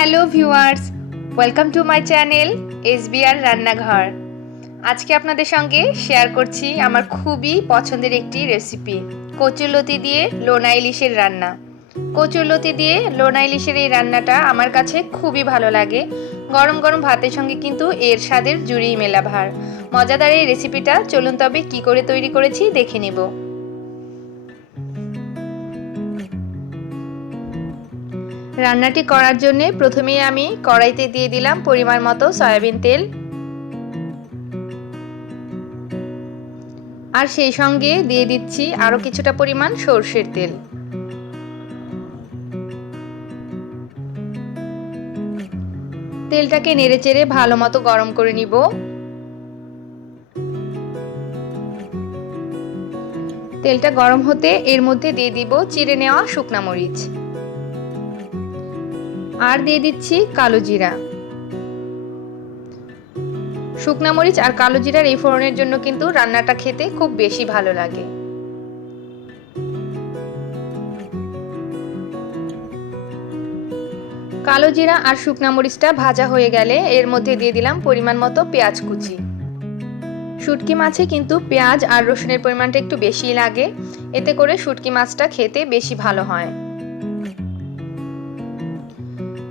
Hello viewers, welcome to my channel SBR রান্নাঘর। আজকে আপনাদের সঙ্গে শেয়ার করছি আমার খুবই পছন্দের একটি রেসিপি, কচুরলতি দিয়ে লোনা ইলিশের রান্না। কচুরলতি দিয়ে লোনা ইলিশের এই রান্নাটা আমার কাছে খুবই ভালো লাগে। গরম গরম ভাতের সঙ্গে কিন্তু এর স্বাদের জুড়িই মেলা ভার। মজাদার এই রেসিপিটা চলুন তবে কি করে তৈরি করেছি দেখে নেব। রান্নাটি করার জন্য প্রথমেই আমি কড়াইতে দিয়ে দিলাম পরিমাণ মতো সয়াবিন তেল, আর সেই সঙ্গে দিয়ে দিচ্ছি আরো কিছুটা পরিমাণ সরষের তেল। তেলটাকে নেড়েচেড়ে ভালো মতো গরম করে নিব। তেলটা গরম হতে এর মধ্যে দিয়ে দিব চিড়ে নেওয়া শুকনা মরিচ, আর দিয়ে দিচ্ছি কালো জিরা। শুকনা মরিচ আর কালো জিরার এই ফোড়নের জন্য কিন্তু রান্নাটা খেতে খুব বেশি ভালো লাগে। কালো জিরা আর শুকনা মরিচটা ভাজা হয়ে গেলে এর মধ্যে দিয়ে দিলাম পরিমাণ মতো পেঁয়াজ কুচি। শুটকি মাছে কিন্তু পেঁয়াজ আর রসুনের পরিমাণটা একটু বেশি লাগে, এতে করে শুটকি মাছটা খেতে বেশি ভালো হয়।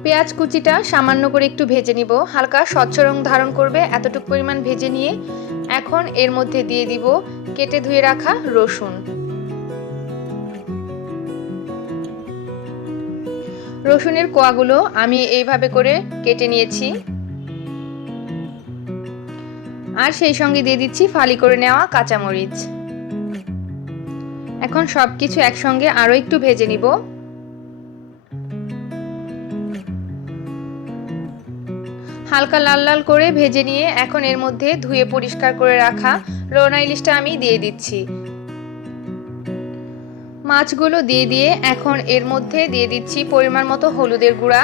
পেঁয়াজ কুচিটা সামান্য করে একটু ভেজে নিব, হালকা স্বচ্ছ রং ধারণ করবে এতটুকু পরিমাণ ভেজে নিয়ে এখন এর মধ্যে দিয়ে দিব কেটে ধুয়ে রাখা রসুন। রসুনের কোয়াগুলো আমি এইভাবে করে কেটে নিয়েছি, আর সেই সঙ্গে দিয়ে দিচ্ছি ফালি করে নেওয়া কাঁচামরিচ। এখন সবকিছু একসঙ্গে আরো একটু ভেজে নিব। হালকা লাল লাল করে ভেজে নিয়ে এখন এর মধ্যে ধুয়ে পরিষ্কার করে রাখা লোনা ইলিশটা আমি দিয়ে দিচ্ছি। মাছগুলো দিয়ে এখন এর মধ্যে দিয়ে দিচ্ছি পরিমাণ মতো হলুদের গুঁড়া,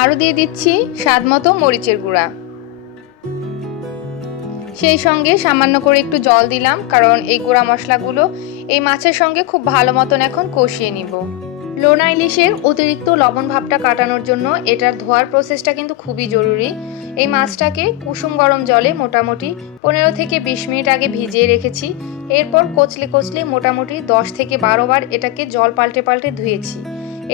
আরো দিয়ে দিচ্ছি স্বাদ মতো মরিচের গুঁড়া। সেই সঙ্গে সামান্য করে একটু জল দিলাম, কারণ এই গুঁড়া মশলাগুলো এই মাছের সঙ্গে খুব ভালো মতন এখন কষিয়ে নিব। লোনা ইলিশের অতিরিক্ত লবণ ভাবটা কাটানোর জন্য এটার ধোয়ার প্রসেসটা কিন্তু খুবই জরুরি। এই মাছটাকে কুসুম গরম জলে মোটামুটি 15 থেকে 20 মিনিট আগে ভিজিয়ে রেখেছি। এরপর কচলে কচলে মোটামুটি 10 থেকে 12 বার এটাকে জল পাল্টে পাল্টে ধুয়েছি।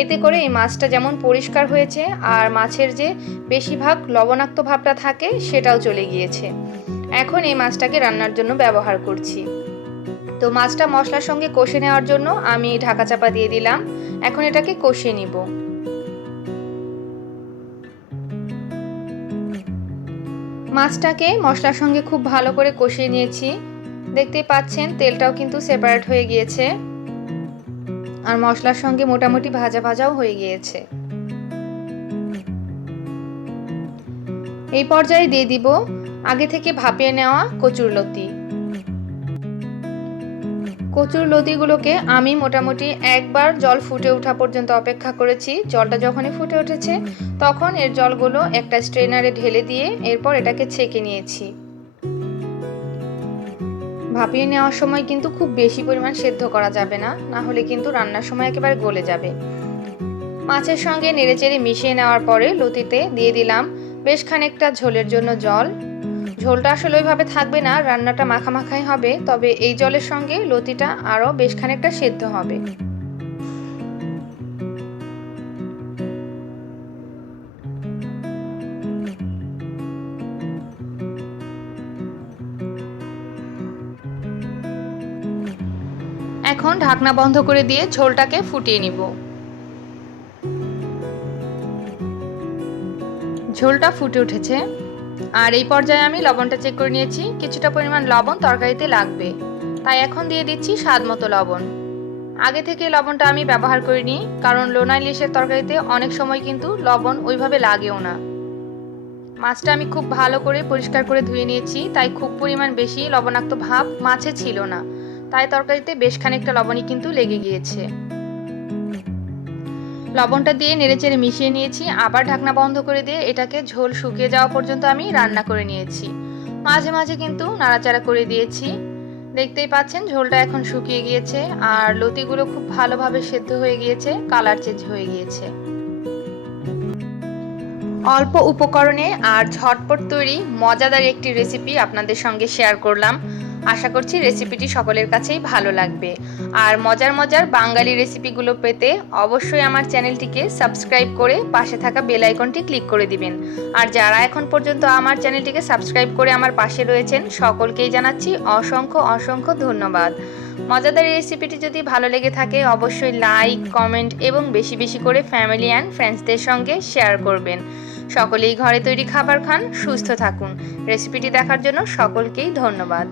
এতে করে এই মাছটা যেমন পরিষ্কার হয়েছে, আর মাছের যে বেশিরভাগ লবণাক্ত ভাবটা থাকে সেটাও চলে গিয়েছে। এখন এই মাছটাকে রান্নার জন্য ব্যবহার করছি। তো মাছটা মশলার সঙ্গে কষে নেওয়ার জন্য আমি ঢাকা চাপা দিয়ে দিলাম। এখন এটাকে কষিয়ে নিব। মাছটাকে মশলার সঙ্গে খুব ভালো করে কষিয়ে নিয়েছি। দেখতেই পাচ্ছেন তেলটাও কিন্তু সেপারেট হয়ে গিয়েছে, আর মশলার সঙ্গে মোটামুটি ভাজা ভাজাও হয়ে গিয়েছে। এই পর্যায়ে দিয়ে দিব আগে থেকে ভাপিয়ে নেওয়া কচুরলতি। কচুরলতিগুলোকে আমি মোটামুটি একবার জল ফুটে ওঠা পর্যন্ত অপেক্ষা করেছি। জলটা যখনই ফুটে উঠেছে তখন এর জলগুলো একটা স্ট্রেনারে ঢেলে দিয়ে এরপর এটাকে ছেঁকে নিয়েছি। ভাপিয়ে নেওয়ার সময় কিন্তু খুব বেশি পরিমাণ সেদ্ধ করা যাবে না, না হলে কিন্তু রান্নার সময় একেবারে গলে যাবে। মাছের সঙ্গে নেড়েচেড়ে মিশিয়ে নেওয়ার পরে লতিতে দিয়ে দিলাম বেশ খানিকটা ঝোলের জন্য জল। ঝোলটা আসলে ওইভাবে থাকবে না, রান্নাটা মাখামাখাই হবে, তবে এই জলের সঙ্গে লতিটা আরো বেশ খানিকটা সেদ্ধ হবে। এখন ঢাকনা বন্ধ করে দিয়ে ঝোলটাকে ফুটিয়ে নিব। ঝোলটা ফুটে উঠেছে, আর এই পর্যায়ে আমি লবণটা চেক করে নিয়েছি। কিছুটা পরিমাণ লবণ তরকারিতে লাগবে, তাই এখন দিয়ে দিচ্ছি স্বাদ মতো লবণ। আগে থেকে লবণটা আমি ব্যবহার করিনি, কারণ লোনা ইলিশের তরকারিতে অনেক সময় কিন্তু লবণ ওইভাবে লাগেও না। মাছটা আমি খুব ভালো করে পরিষ্কার করে ধুয়ে নিয়েছি, তাই খুব পরিমাণ বেশি লবণাক্ত ভাব মাছে ছিল না, তাই তরকারিতে বেশ খানিকটা লবণই কিন্তু লেগে গিয়েছে। লবণটা দিয়ে নেড়েচেড়ে মিশিয়ে নিয়েছি, আবার ঢাকনা বন্ধ করে দিয়ে এটাকে ঝোল শুকিয়ে যাওয়া পর্যন্ত আমি রান্না করে নিয়েছি। মাঝে মাঝে কিন্তু নাড়াচাড়া করে দিয়েছি। দেখতেই পাচ্ছেন ঝোলটা এখন শুকিয়ে গিয়েছে আর লতিগুলো খুব ভালোভাবে সেদ্ধ হয়ে গিয়েছে, কালার চেঞ্জ হয়ে গিয়েছে। অল্প উপকরণে আর ঝটপট তৈরি মজাদার একটি রেসিপি আপনাদের সঙ্গে শেয়ার করলাম। আশা করছি রেসিপিটি সকলের কাছেই ভালো লাগবে। আর মজার মজার বাঙালি রেসিপিগুলো পেতে অবশ্যই আমার চ্যানেলটিকে সাবস্ক্রাইব করে পাশে থাকা বেল আইকনটি ক্লিক করে দিবেন। আর যারা এখন পর্যন্ত আমার চ্যানেলটিকে সাবস্ক্রাইব করে আমার পাশে রয়েছেন সকলকেই জানাচ্ছি অসংখ্য অসংখ্য ধন্যবাদ। মজাদার রেসিপিটি যদি ভালো লেগে থাকে অবশ্যই লাইক, কমেন্ট এবং বেশি বেশি করে ফ্যামিলি অ্যান্ড ফ্রেন্ডসদের সঙ্গে শেয়ার করবেন। সকলেই ঘরে তৈরি খাবার খান, সুস্থ থাকুন। রেসিপিটি দেখার জন্য সকলকেই ধন্যবাদ।